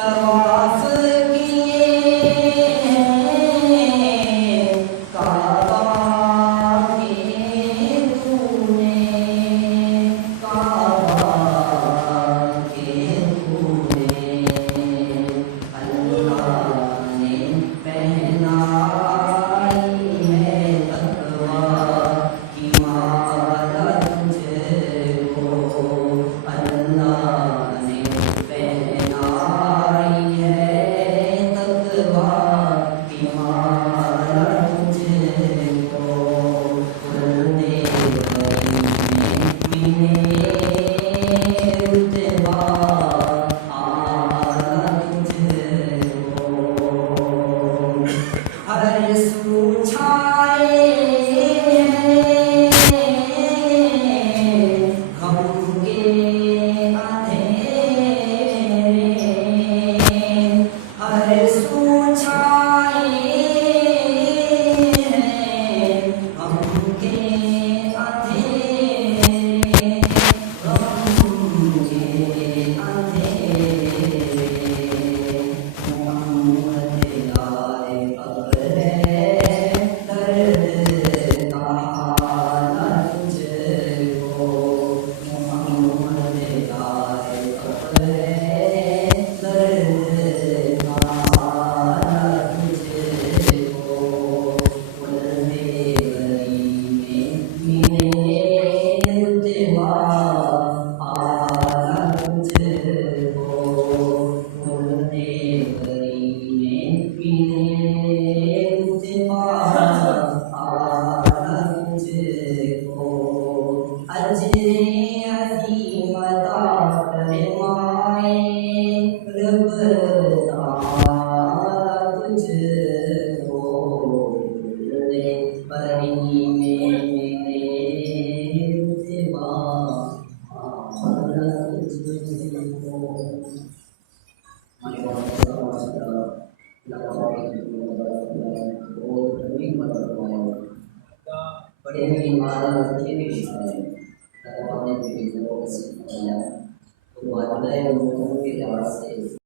तवाफ किए काबा के तूने काबा के तूने अल्लाह ने पहनाई है तकवा की माला तुझको अल्लाह ने पहनाई है तकवा की माला तुझको खुलने मिले रुतबा आला तुझको हर सू छाए गम के अंधेरे हर सू छाए गम के अंधेरे गम के अंधेरे मोहम्मद आए कब्रे दर्द आला तुझको मोहम्मद आए कब्रे दर्द आला तुझको खुलने गली में मिले रुतबा आला तुझको खुलने गली में मिले रुतबा आला तुझको अजरे अज़ीम अता फरमाए रब ताला तुझको खुलने गली में मिले रुतबा आला तुझको बड़े ईमान के भी है भगवान ने भी तो बाद में लोगों के जवाब से